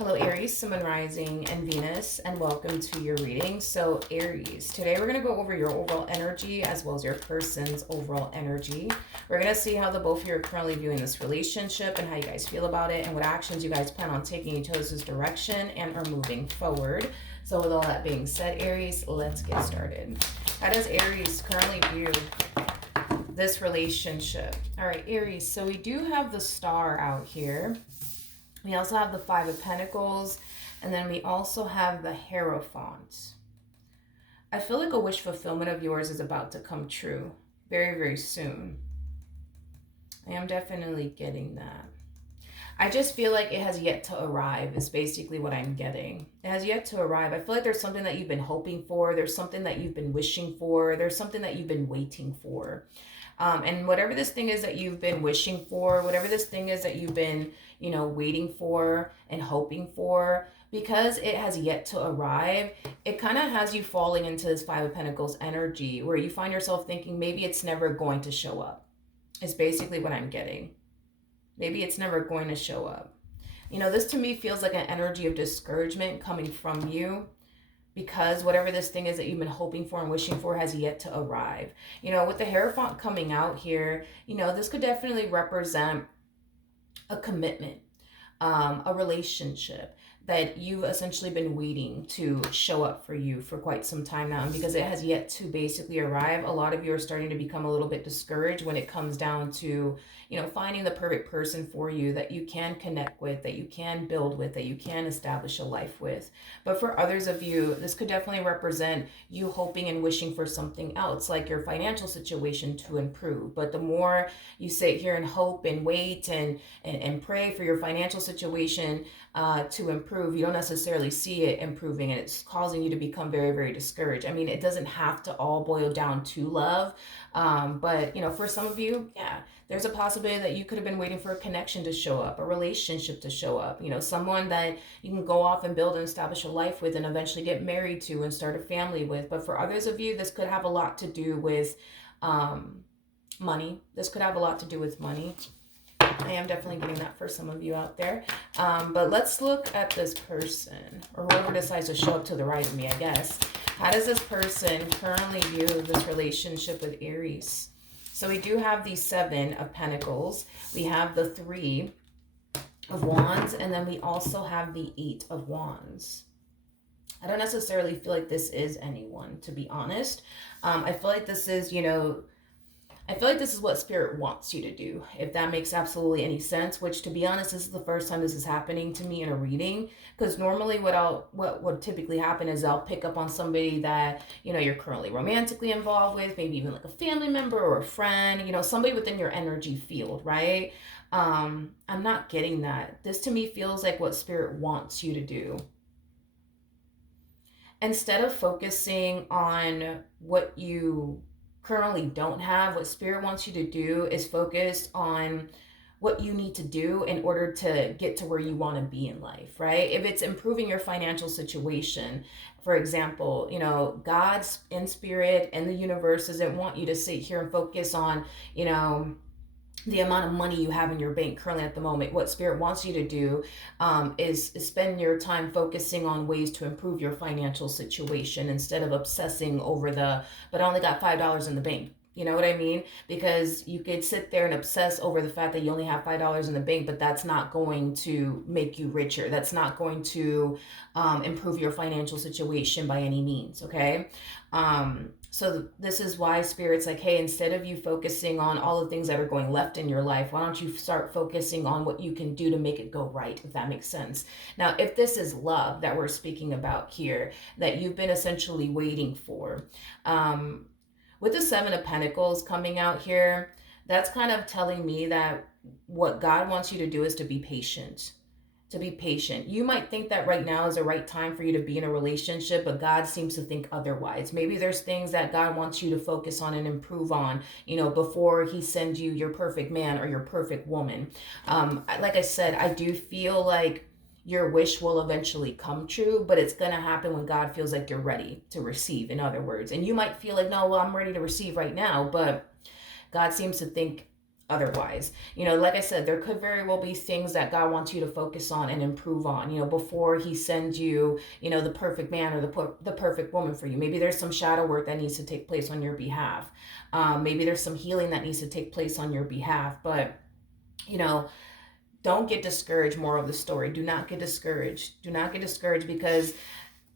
Hello, Aries, Sun, Rising, and Venus, and welcome to your reading. So, Aries, today we're going to go over your overall energy as well as your person's overall energy. We're going to see how the both of you are currently viewing this relationship and how you guys feel about it and what actions you guys plan on taking in each other's direction and are moving forward. So, with all that being said, Aries, let's get started. How does Aries currently view this relationship? All right, Aries, so we do have the Star out here. We also have the Five of Pentacles, and then we also have the Hierophant. I feel like a wish fulfillment of yours is about to come true very, very soon. I am definitely getting that. I just feel like it has yet to arrive is basically what I'm getting. It has yet to arrive. I feel like there's something that you've been hoping for. There's something that you've been wishing for. There's something that you've been waiting for. And whatever this thing is that you've been wishing for, whatever this thing is that you've been, waiting for and hoping for, because it has yet to arrive, it kind of has you falling into this Five of Pentacles energy where you find yourself thinking maybe it's never going to show up. It's basically what I'm getting. Maybe it's never going to show up. This to me feels like an energy of discouragement coming from you, because whatever this thing is that you've been hoping for and wishing for has yet to arrive. With the Hierophant coming out here, this could definitely represent a commitment, a relationship that you've essentially been waiting to show up for you for quite some time now. And because it has yet to basically arrive, a lot of you are starting to become a little bit discouraged when it comes down to, finding the perfect person for you that you can connect with, that you can build with, that you can establish a life with. But for others of you, this could definitely represent you hoping and wishing for something else, like your financial situation to improve. But the more you sit here and hope and wait and pray for your financial situation to improve, you don't necessarily see it improving, and it's causing you to become very, very discouraged. I mean, it doesn't have to all boil down to love, but for some of you, yeah, there's a possibility that you could have been waiting for a connection to show up, a relationship to show up, someone that you can go off and build and establish a life with and eventually get married to and start a family with. But for others of you, this could have a lot to do with money. This could have a lot to do with money. I am definitely getting that for some of you out there. But let's look at this person, or whoever decides to show up to the right of me, I guess. How does this person currently view this relationship with Aries? So we do have the Seven of Pentacles. We have the Three of Wands. And then we also have the Eight of Wands. I don't necessarily feel like this is anyone, to be honest. I feel like this is, I feel like this is what Spirit wants you to do, if that makes absolutely any sense, which, to be honest, this is the first time this is happening to me in a reading, because normally what would typically happen is I'll pick up on somebody that, you're currently romantically involved with, maybe even like a family member or a friend, somebody within your energy field, right? I'm not getting that. This to me feels like what Spirit wants you to do. Instead of focusing on what you currently don't have, what Spirit wants you to do is focus on what you need to do in order to get to where you want to be in life, right? If it's improving your financial situation, for example, God's in spirit and the universe doesn't want you to sit here and focus on, the amount of money you have in your bank currently at the moment. What Spirit wants you to do is spend your time focusing on ways to improve your financial situation instead of obsessing over but I only got $5 in the bank. You know what I mean? Because you could sit there and obsess over the fact that you only have $5 in the bank, but that's not going to make you richer. That's not going to improve your financial situation by any means, okay? So this is why Spirit's like, hey, instead of you focusing on all the things that are going left in your life, why don't you start focusing on what you can do to make it go right, if that makes sense. Now, if this is love that we're speaking about here, that you've been essentially waiting for, with the Seven of Pentacles coming out here, that's kind of telling me that what God wants you to do is to be patient. To be patient. You might think that right now is the right time for you to be in a relationship, but God seems to think otherwise. Maybe there's things that God wants you to focus on and improve on, before he sends you your perfect man or your perfect woman. Like I said, I do feel like your wish will eventually come true, but it's going to happen when God feels like you're ready to receive, in other words. And you might feel like, no, well, I'm ready to receive right now, but God seems to think otherwise. Like I said, there could very well be things that God wants you to focus on and improve on, before he sends you, the perfect man or the perfect woman for you. Maybe there's some shadow work that needs to take place on your behalf. Maybe there's some healing that needs to take place on your behalf. But, don't get discouraged. More of the story. Do not get discouraged. Do not get discouraged, because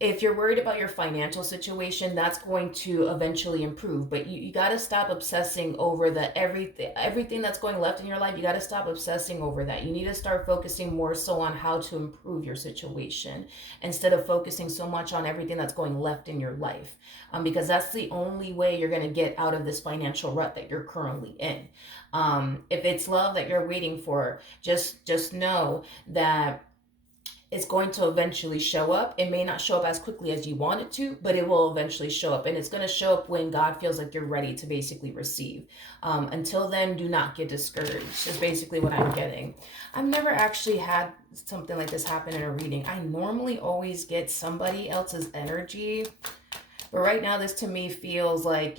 if you're worried about your financial situation, that's going to eventually improve. But you got to stop obsessing over everything that's going left in your life. You got to stop obsessing over that. You need to start focusing more so on how to improve your situation, instead of focusing so much on everything that's going left in your life, because that's the only way you're going to get out of this financial rut that you're currently in. If it's love that you're waiting for, just know that it's going to eventually show up. It may not show up as quickly as you want it to, but it will eventually show up. And it's going to show up when God feels like you're ready to basically receive. Until then, do not get discouraged, is basically what I'm getting. I've never actually had something like this happen in a reading. I normally always get somebody else's energy. But right now, this to me feels like,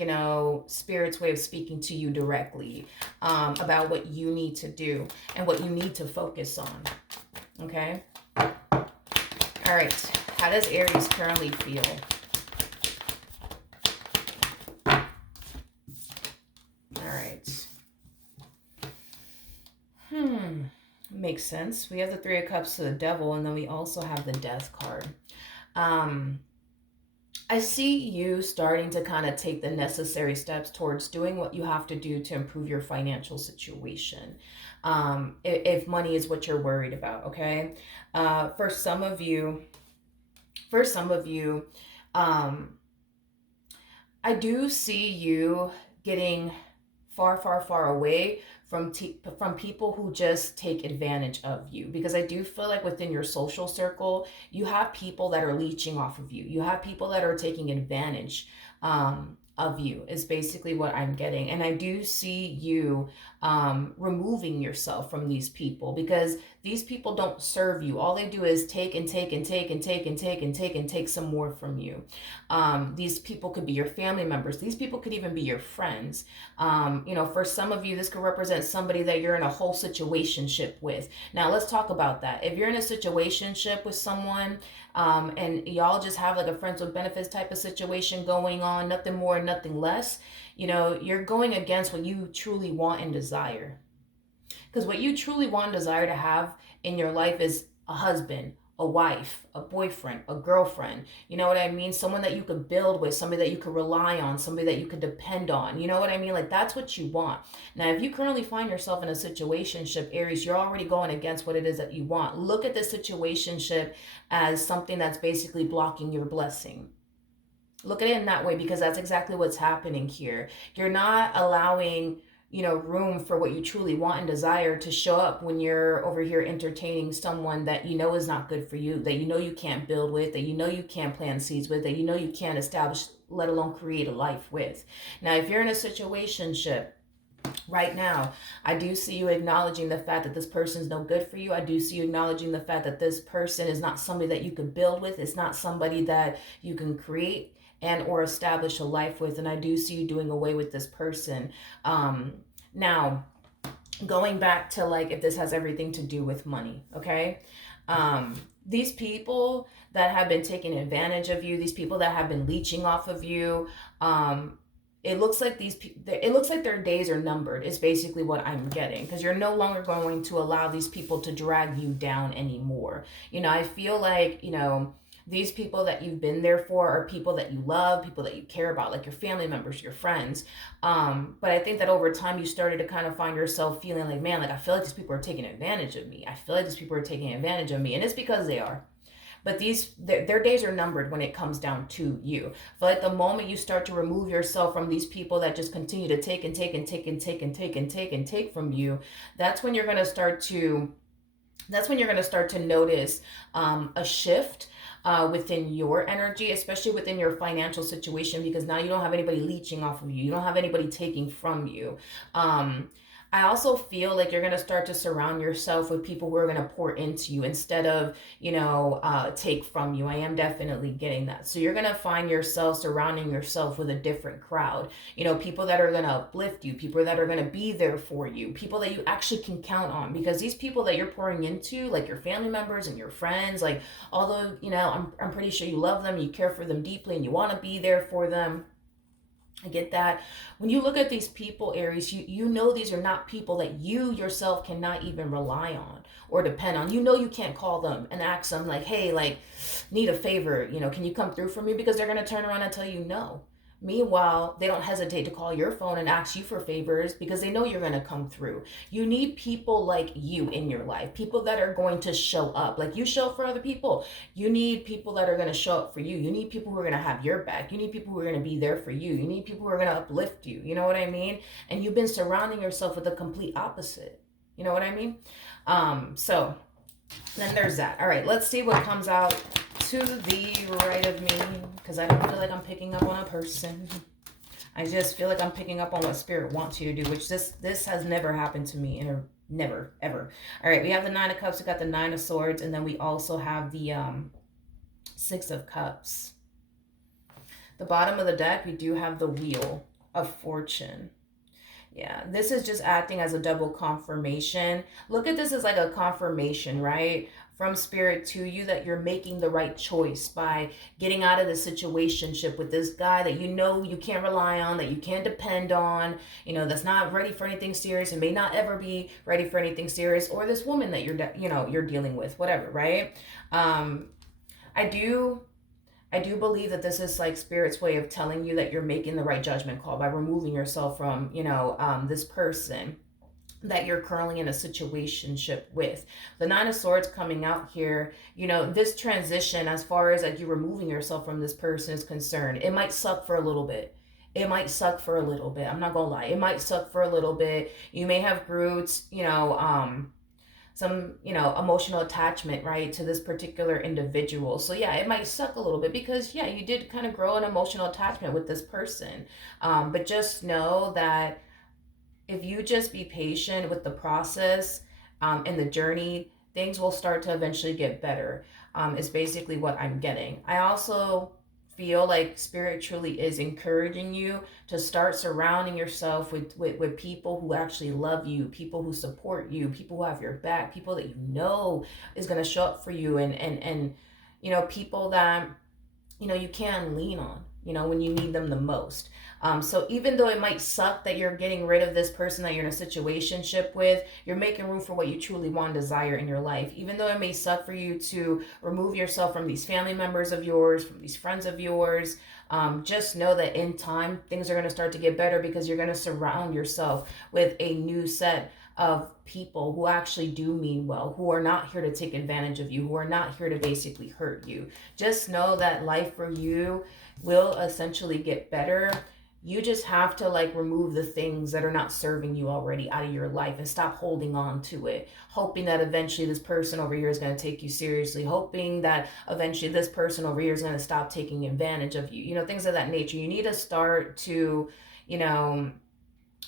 Spirit's way of speaking to you directly, about what you need to do and what you need to focus on. Okay? All right, how does Aries currently feel? All right. Makes sense. We have the Three of Cups to the Devil, and then we also have the Death card. I see you starting to kind of take the necessary steps towards doing what you have to do to improve your financial situation. If money is what you're worried about, okay? For some of you, I do see you getting far, far, far away from people who just take advantage of you, because I do feel like within your social circle, you have people that are leeching off of you. You have people that are taking advantage of you, is basically what I'm getting. And I do see you removing yourself from these people, because these people don't serve you. All they do is take and take and take and take and take and take and take some more from you. These people could be your family members. These people could even be your friends. For some of you, this could represent somebody that you're in a whole situationship with. Now, let's talk about that. If you're in a situationship with someone, and y'all just have like a friends with benefits type of situation going on, nothing more, nothing less, you're going against what you truly want and desire. Because what you truly want and desire to have in your life is a husband, a wife, a boyfriend, a girlfriend. You know what I mean? Someone that you could build with, somebody that you could rely on, somebody that you could depend on. You know what I mean? Like, that's what you want. Now, if you currently find yourself in a situationship, Aries, you're already going against what it is that you want. Look at the situationship as something that's basically blocking your blessing. Look at it in that way, because that's exactly what's happening here. You're not allowing room for what you truly want and desire to show up when you're over here entertaining someone that is not good for you, that you can't build with, that you can't plant seeds with, that you can't establish, let alone create a life with. Now, if you're in a situationship right now, I do see you acknowledging the fact that this person is no good for you. I do see you acknowledging the fact that this person is not somebody that you can build with. It's not somebody that you can create and or establish a life with. And I do see you doing away with this person. Now, going back to like, if this has everything to do with money, okay? These people that have been taking advantage of you, these people that have been leeching off of you, it looks like their days are numbered, is basically what I'm getting, because you're no longer going to allow these people to drag you down anymore. I feel like, these people that you've been there for are people that you love, people that you care about, like your family members, your friends. But I think that over time you started to kind of find yourself feeling like, man, like I feel like these people are taking advantage of me. I feel like these people are taking advantage of me. And it's because they are. But their days are numbered when it comes down to you. But like the moment you start to remove yourself from these people that just continue to take and take and take and take and take and take and take from you, that's when you're going to start to notice a shift within your energy, especially within your financial situation, because now you don't have anybody leeching off of you. You don't have anybody taking from you. I also feel like you're going to start to surround yourself with people who are going to pour into you instead of, take from you. I am definitely getting that. So you're going to find yourself surrounding yourself with a different crowd. People that are going to uplift you, people that are going to be there for you, people that you actually can count on. Because these people that you're pouring into, like your family members and your friends, like, although, I'm pretty sure you love them, you care for them deeply, and you want to be there for them. I get that. When you look at these people, Aries, you know these are not people that you yourself cannot even rely on or depend on. You can't call them and ask them like, hey, like, need a favor, can you come through for me? Because they're gonna turn around and tell you no. Meanwhile, they don't hesitate to call your phone and ask you for favors because they know you're going to come through. You need people like you in your life, people that are going to show up. Like you show up for other people. You need people that are going to show up for you. You need people who are going to have your back. You need people who are going to be there for you. You need people who are going to uplift you. You know what I mean? And you've been surrounding yourself with the complete opposite. You know what I mean? So then there's that. All right, let's see what comes out to the right of me, because I don't feel like I'm picking up on a person. I just feel like I'm picking up on what Spirit wants you to do, which this has never happened to me, never, ever. All right, we have the Nine of Cups, we got the Nine of Swords, and then we also have the Six of Cups. The bottom of the deck, we do have the Wheel of Fortune. Yeah, this is just acting as a double confirmation. Look at this as like a confirmation, right? From Spirit to you that you're making the right choice by getting out of the situationship with this guy that you can't rely on, that you can't depend on, that's not ready for anything serious and may not ever be ready for anything serious, or this woman that you're dealing with, whatever, right? I do believe that this is like Spirit's way of telling you that you're making the right judgment call by removing yourself from, this person that you're currently in a situationship with. The Nine of Swords coming out here, this transition, as far as like you removing yourself from this person is concerned, it might suck for a little bit. It might suck for a little bit. I'm not gonna lie. It might suck for a little bit. You may have roots, some emotional attachment, right, to this particular individual. So yeah, it might suck a little bit because yeah, you did kind of grow an emotional attachment with this person, but just know that if you just be patient with the process and the journey, things will start to eventually get better, is basically what I'm getting. I also feel like Spirit truly is encouraging you to start surrounding yourself with people who actually love you, people who support you, people who have your back, people that is going to show up for you, and people that you can lean on, when you need them the most. So even though it might suck that you're getting rid of this person that you're in a situationship with, you're making room for what you truly want and desire in your life. Even though it may suck for you to remove yourself from these family members of yours, from these friends of yours, just know that in time, things are going to start to get better because you're going to surround yourself with a new set of people who actually do mean well, who are not here to take advantage of you, who are not here to basically hurt you. Just know that life for you will essentially get better. You just have to like remove the things that are not serving you already out of your life and stop holding on to it, hoping that eventually this person over here is going to take you seriously, hoping that eventually this person over here is going to stop taking advantage of you, things of that nature. You need to start to,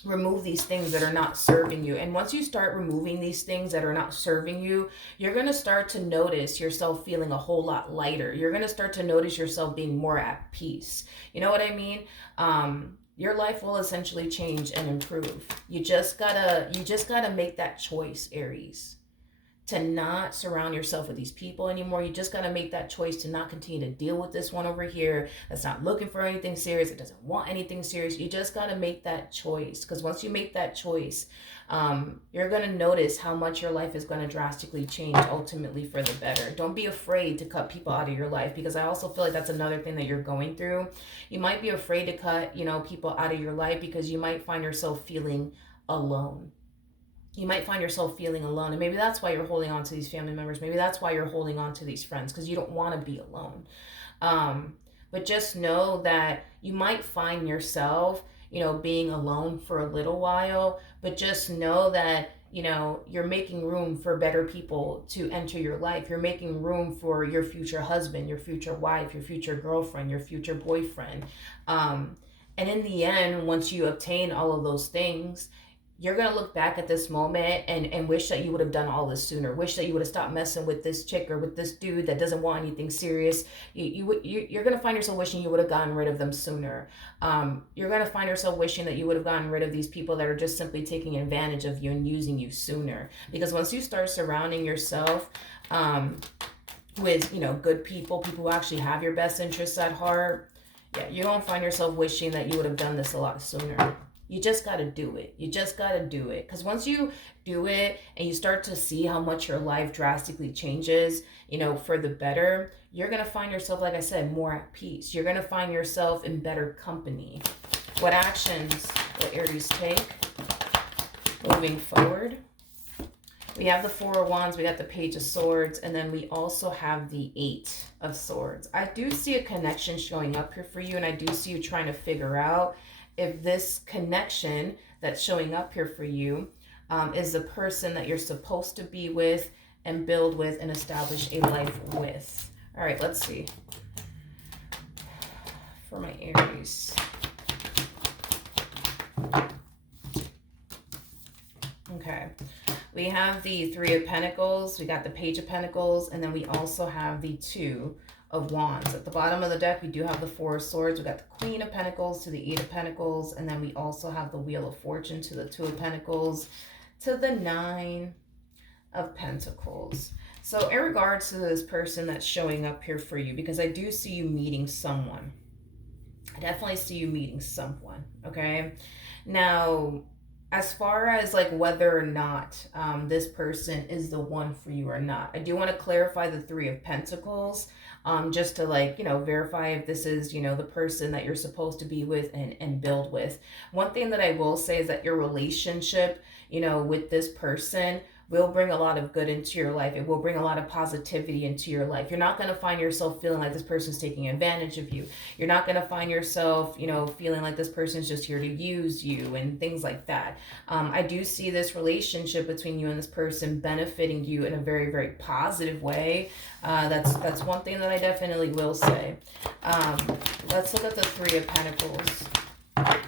remove these things that are not serving you. And once you start removing these things that are not serving you, you're going to start to notice yourself feeling a whole lot lighter. You're going to start to notice yourself being more at peace. You know what I mean? Your life will essentially change and improve. You just gotta make that choice, Aries, to not surround yourself with these people anymore. You just got to make that choice to not continue to deal with this one over here that's not looking for anything serious, it doesn't want anything serious. You just got to make that choice, because once you make that choice, you're going to notice how much your life is going to drastically change, ultimately for the better. Don't be afraid to cut people out of your life, because I also feel like that's another thing that you're going through. You might be afraid to cut, people out of your life because you might find yourself feeling alone. You might find yourself feeling alone, and maybe that's why you're holding on to these family members. Maybe that's why you're holding on to these friends, because you don't want to be alone. But just know that you might find yourself, being alone for a little while, but just know that, you're making room for better people to enter your life. You're making room for your future husband, your future wife, your future girlfriend, your future boyfriend. And in the end, once you obtain all of those things, you're going to look back at this moment and wish that you would have done all this sooner. Wish that you would have stopped messing with this chick or with this dude that doesn't want anything serious. You're going to find yourself wishing you would have gotten rid of them sooner. You're going to find yourself wishing that you would have gotten rid of these people that are just simply taking advantage of you and using you sooner. Because once you start surrounding yourself with, good people, people who actually have your best interests at heart, yeah, you're going to find yourself wishing that you would have done this a lot sooner. You just got to do it. You just got to do it. Because once you do it and you start to see how much your life drastically changes, for the better, you're going to find yourself, like I said, more at peace. You're going to find yourself in better company. What actions will Aries take moving forward? We have the Four of Wands, we got the Page of Swords, and then we also have the Eight of Swords. I do see a connection showing up here for you, and I do see you trying to figure out if this connection that's showing up here for you is the person that you're supposed to be with and build with and establish a life with. All right, let's see. For my Aries. Okay. We have the Three of Pentacles, we got the Page of Pentacles, and then we also have the Two of Wands. At the bottom of the deck, we do have the Four of Swords. We got the Queen of Pentacles to the Eight of Pentacles, and then we also have the Wheel of Fortune to the Two of Pentacles to the Nine of Pentacles. So in regards to this person that's showing up here for you, because I do see you meeting someone. I definitely see you meeting someone, okay? Now, as far as like whether or not this person is the one for you or not, I do want to clarify the Three of Pentacles, just to verify if this is, the person that you're supposed to be with and build with. One thing that I will say is that your relationship, with this person will bring a lot of good into your life. It will bring a lot of positivity into your life. You're not going to find yourself feeling like this person's taking advantage of you. You're not going to find yourself, feeling like this person's just here to use you and things like that. I do see this relationship between you and this person benefiting you in a very, very positive way. That's one thing that I definitely will say. Let's look at the Three of Pentacles.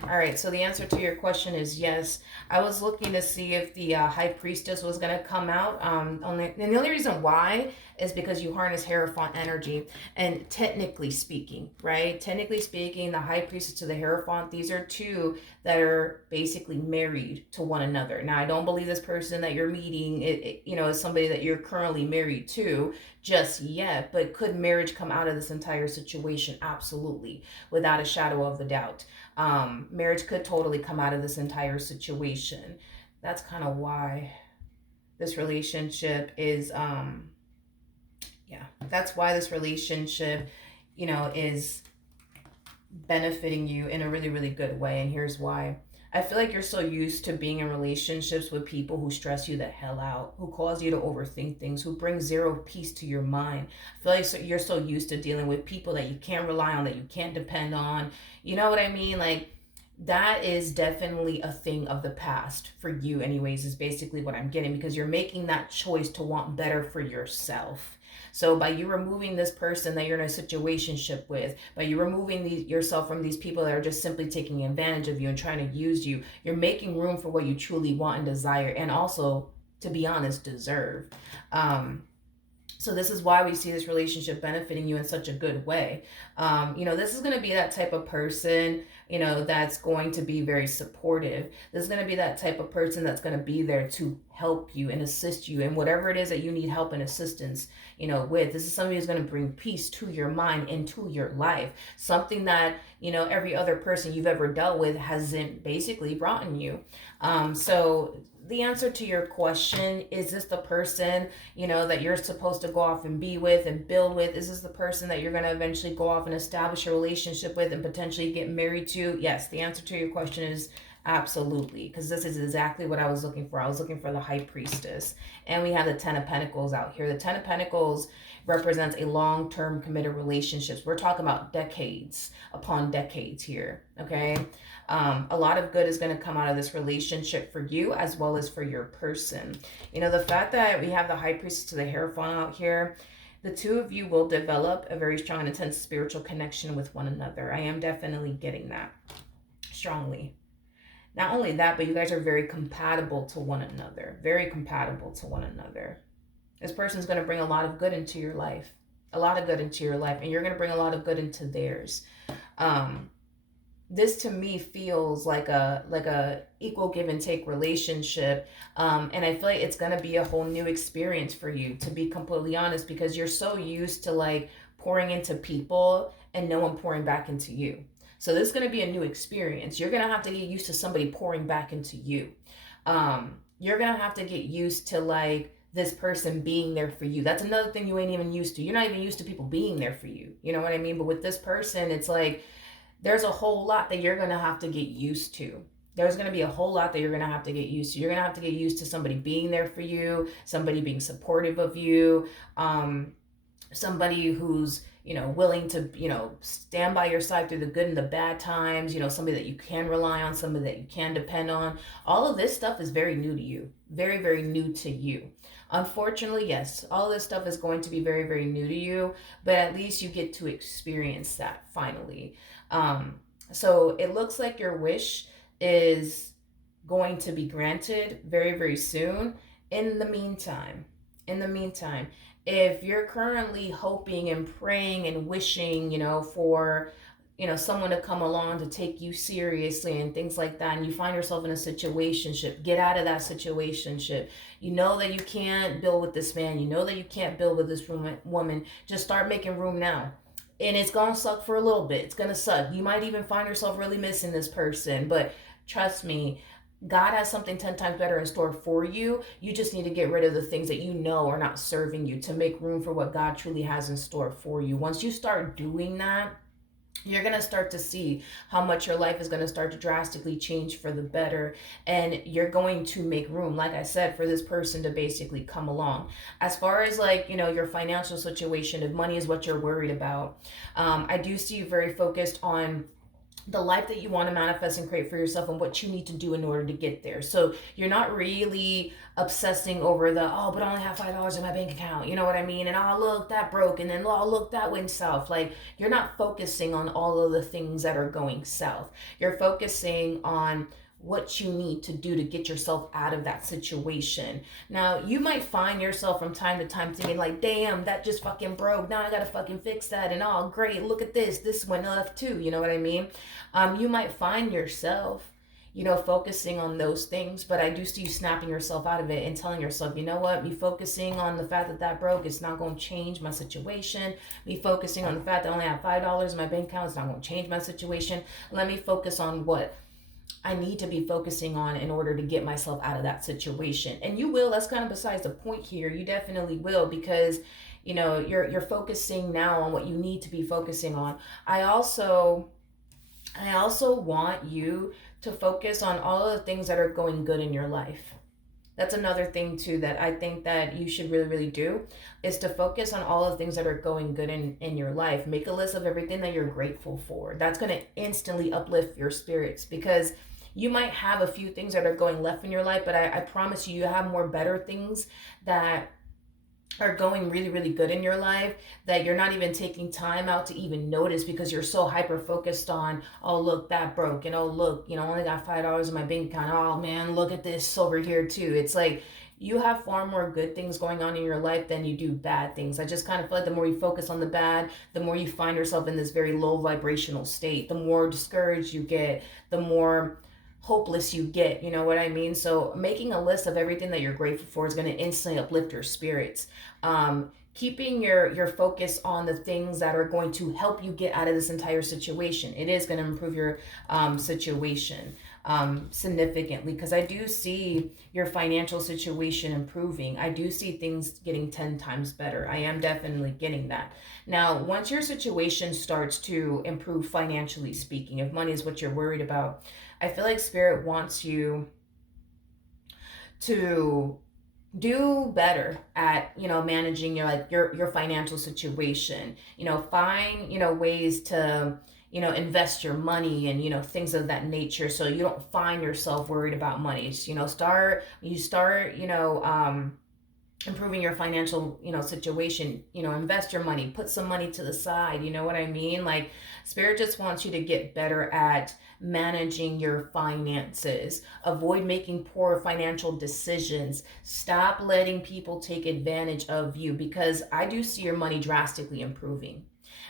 All right, so the answer to your question is yes. I was looking to see if the High Priestess was going to come out. And the only reason why is because you harness Hierophant energy. And technically speaking, right? Technically speaking, the High Priestess to the Hierophant, these are two that are basically married to one another. Now, I don't believe this person that you're meeting, is somebody that you're currently married to just yet. But could marriage come out of this entire situation? Absolutely, without a shadow of a doubt. Marriage could totally come out of this entire situation. That's kind of why this relationship is, that's why this relationship, is benefiting you in a really, really good way. And here's why. I feel like you're so used to being in relationships with people who stress you the hell out, who cause you to overthink things, who bring zero peace to your mind. I feel like you're so used to dealing with people that you can't rely on, that you can't depend on. You know what I mean? Like, that is definitely a thing of the past for you anyways, is basically what I'm getting, because you're making that choice to want better for yourself. So by you removing this person that you're in a situationship with, by you removing yourself from these people that are just simply taking advantage of you and trying to use you, you're making room for what you truly want and desire, and also, to be honest, deserve. So this is why we see this relationship benefiting you in such a good way. This is going to be that type of person, that's going to be very supportive. This is going to be that type of person that's going to be there to help you and assist you in whatever it is that you need help and assistance, with. This is somebody who's going to bring peace to your mind and to your life. Something that, every other person you've ever dealt with hasn't basically brought in you. So the answer to your question, is this the person, that you're supposed to go off and be with and build with? Is this the person that you're going to eventually go off and establish a relationship with and potentially get married to? Yes, the answer to your question is absolutely, because this is exactly what I was looking for. I was looking for the High Priestess. And we have the Ten of Pentacles out here. The Ten of Pentacles represents a long-term committed relationships. We're talking about decades upon decades here, okay? A lot of good is going to come out of this relationship for you as well as for your person. The fact that we have the High Priestess to the Hierophant out here, the two of you will develop a very strong and intense spiritual connection with one another. I am definitely getting that strongly. Not only that, but you guys are very compatible to one another. Very compatible to one another. This person's going to bring a lot of good into your life. A lot of good into your life. And you're going to bring a lot of good into theirs. Um, this to me feels like a equal give and take relationship, and I feel like it's gonna be a whole new experience for you, to be completely honest, because you're so used to like pouring into people and no one pouring back into you. So this is gonna be a new experience. You're gonna have to get used to somebody pouring back into you. You're gonna have to get used to like this person being there for you. That's another thing you ain't even used to. You're not even used to people being there for you, you know what I mean? But with this person, it's like there's a whole lot that you're going to have to get used to. There's going to be a whole lot that you're going to have to get used to. You're going to have to get used to somebody being there for you, somebody being supportive of you, somebody who's, willing to, stand by your side through the good and the bad times, somebody that you can rely on, somebody that you can depend on. All of this stuff is very new to you. Very, very new to you. Unfortunately, yes, all of this stuff is going to be very, very new to you, but at least you get to experience that finally. Um, so it looks like your wish is going to be granted very, very soon. In the meantime, in the meantime, if you're currently hoping and praying and wishing, for someone to come along to take you seriously and things like that, and you find yourself in a situationship, get out of that situationship. You know that you can't build with this man, you know that you can't build with this woman. Just start making room now, and it's gonna suck for a little bit. It's gonna suck. You might even find yourself really missing this person, but trust me, God has something 10 times better in store for you. You just need to get rid of the things that you know are not serving you to make room for what God truly has in store for you. Once you start doing that, you're going to start to see how much your life is going to start to drastically change for the better, and you're going to make room, like I said, for this person to basically come along. As far as like your financial situation, if money is what you're worried about, I do see you very focused on the life that you want to manifest and create for yourself and what you need to do in order to get there. So you're not really obsessing over the, oh, but I only have $5 in my bank account, you know what I mean? And oh, look, that broke, and then oh, look, that went south. Like, you're not focusing on all of the things that are going south. You're focusing on what you need to do to get yourself out of that situation. Now, you might find yourself from time to time thinking like, damn, that just fucking broke. Now I gotta fucking fix that. And oh, great, look at this. This went left too. You know what I mean? You might find yourself, focusing on those things, but I do see you snapping yourself out of it and telling yourself, you know what, me focusing on the fact that that broke, it's not going to change my situation. Me focusing on the fact that I only have $5 in my bank account, it's not going to change my situation. Let me focus on what I need to be focusing on in order to get myself out of that situation. And you will. That's kind of besides the point here. You definitely will, because you're focusing now on what you need to be focusing on. I also want you to focus on all of the things that are going good in your life. That's another thing too that I think that you should really, really do, is to focus on all the things that are going good in your life. Make a list of everything that you're grateful for. That's going to instantly uplift your spirits, because you might have a few things that are going left in your life, but I promise you, you have more better things that are going really, really good in your life that you're not even taking time out to even notice, because you're so hyper focused on, oh, look, that broke, and oh, look, only got $5 in my bank account. Oh man, look at this over here too. It's like you have far more good things going on in your life than you do bad things. I just kind of feel like the more you focus on the bad, the more you find yourself in this very low vibrational state, the more discouraged you get, the more hopeless you get, you know what I mean? So making a list of everything that you're grateful for is going to instantly uplift your spirits. Keeping your focus on the things that are going to help you get out of this entire situation, it is going to improve your situation significantly, because I do see your financial situation improving. I do see things getting 10 times better. I am definitely getting that. Now, once your situation starts to improve financially speaking, if money is what you're worried about, I feel like Spirit wants you to do better at managing your financial situation. Find ways to invest your money and things of that nature, so you don't find yourself worried about money. Start improving your financial, situation. Invest your money, put some money to the side. You know what I mean? Like, spirit just wants you to get better at managing your finances. Avoid making poor financial decisions. Stop letting people take advantage of you, because I do see your money drastically improving.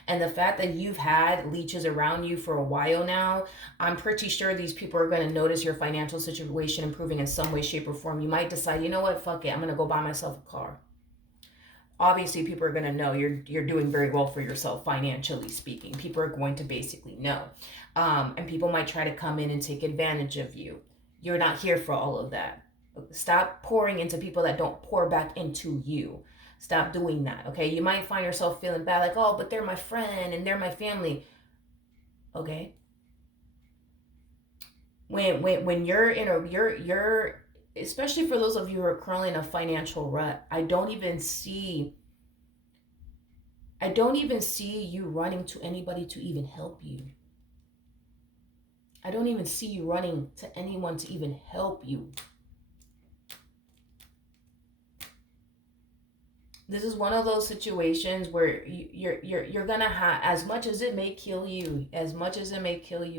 And the fact that you've had leeches around you for a while now, I'm pretty sure these people are going to notice your financial situation improving in some way, shape, or form. You might decide, you know what, fuck it, I'm going to go buy myself a car. Obviously, people are going to know you're doing very well for yourself, financially speaking. People are going to basically know. And people might try to come in and take advantage of you. You're not here for all of that. Stop pouring into people that don't pour back into you. Stop doing that, okay? You might find yourself feeling bad, like, oh, but they're my friend and they're my family. Okay? When you're in a you're especially for those of you who are currently in a financial rut, I don't even see you running to anybody to even help you. I don't even see you running to anyone to even help you. This is one of those situations where you're gonna have, as much as it may kill you,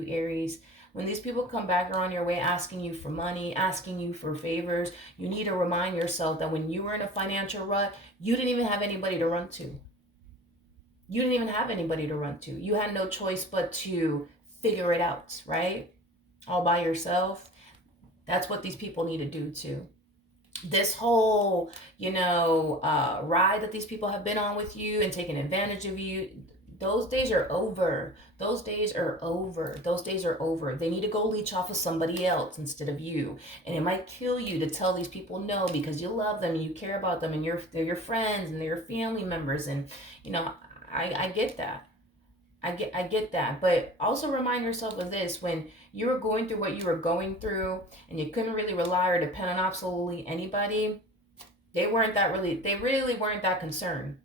Aries. When these people come back around your way asking you for money, asking you for favors, you need to remind yourself that when you were in a financial rut, you didn't even have anybody to run to. You didn't even have anybody to run to. You had no choice but to figure it out, right? All by yourself. That's what these people need to do too. This whole, ride that these people have been on with you and taking advantage of you, those days are over. Those days are over. Those days are over. They need to go leech off of somebody else instead of you. And it might kill you to tell these people no, because you love them and you care about them and they're your friends and they're your family members. And, I get that. I get that, but also remind yourself of this: when you were going through what you were going through, and you couldn't really rely or depend on absolutely anybody, they really weren't that concerned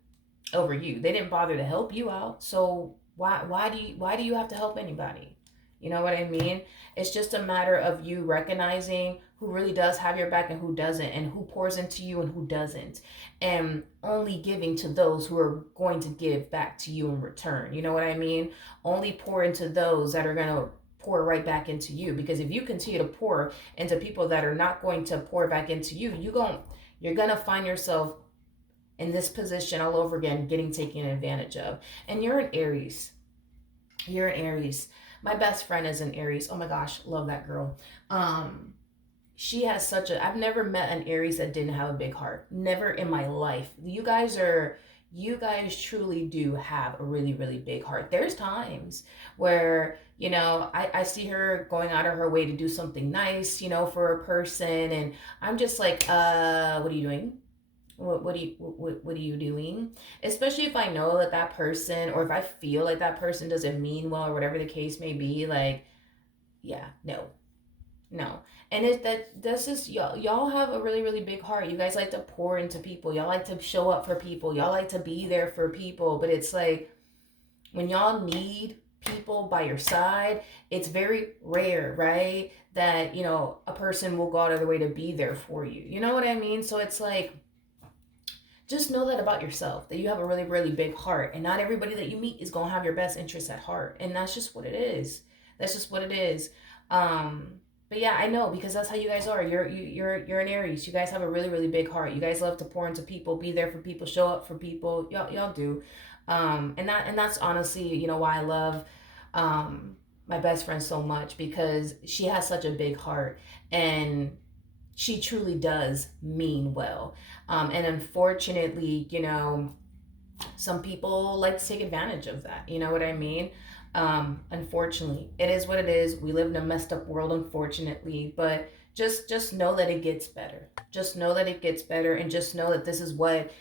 over you. They didn't bother to help you out. So why do you have to help anybody? You know what I mean? It's just a matter of you recognizing who really does have your back and who doesn't, and who pours into you and who doesn't, and only giving to those who are going to give back to you in return. You know what I mean? Only pour into those that are going to pour right back into you, because if you continue to pour into people that are not going to pour back into you, you're going to find yourself in this position all over again, getting taken advantage of. And you're an Aries. You're an Aries. My best friend is an Aries. Oh my gosh, love that girl. She has I've never met an Aries that didn't have a big heart. Never in my life. You guys truly do have a really, really big heart. There's times where, I see her going out of her way to do something nice, for a person. And I'm just like, what are you doing? What are you doing? Especially if I know that person, or if I feel like that person doesn't mean well, or whatever the case may be. Like, yeah, no. And that's just, y'all have a really, really big heart. You guys like to pour into people. Y'all like to show up for people. Y'all like to be there for people. But it's like, when y'all need people by your side, it's very rare, right, that a person will go out of their way to be there for you. You know what I mean? So it's like, just know that about yourself, that you have a really, really big heart, and not everybody that you meet is going to have your best interests at heart. And that's just what it is. That's just what it is. But yeah, I know, because that's how you guys are. You're an Aries. You guys have a really, really big heart. You guys love to pour into people, be there for people, show up for people. Y'all do. And that's honestly, why I love my best friend so much, because she has such a big heart, and she truly does mean well. And unfortunately, some people like to take advantage of that. You know what I mean? Unfortunately, it is what it is. We live in a messed up world, unfortunately, but just know that it gets better. Just know that it gets better, and just know that this is what,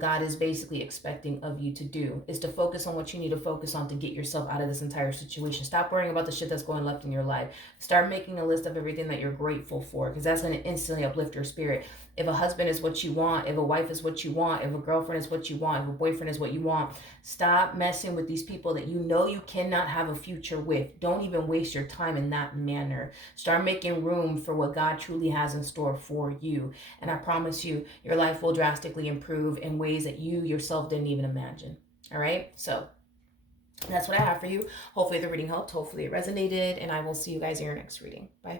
God is basically expecting of you to do, is to focus on what you need to focus on to get yourself out of this entire situation. Stop worrying about the shit that's going left in your life. Start making a list of everything that you're grateful for, because that's going to instantly uplift your spirit. If a husband is what you want, if a wife is what you want, if a girlfriend is what you want, if a boyfriend is what you want, stop messing with these people that you cannot have a future with. Don't even waste your time in that manner. Start making room for what what God truly has in store for you. And I promise you, your life will drastically improve in ways that you yourself didn't even imagine. All right? So that's what I have for you. Hopefully the reading helped. Hopefully it resonated. And I will see you guys in your next reading. Bye.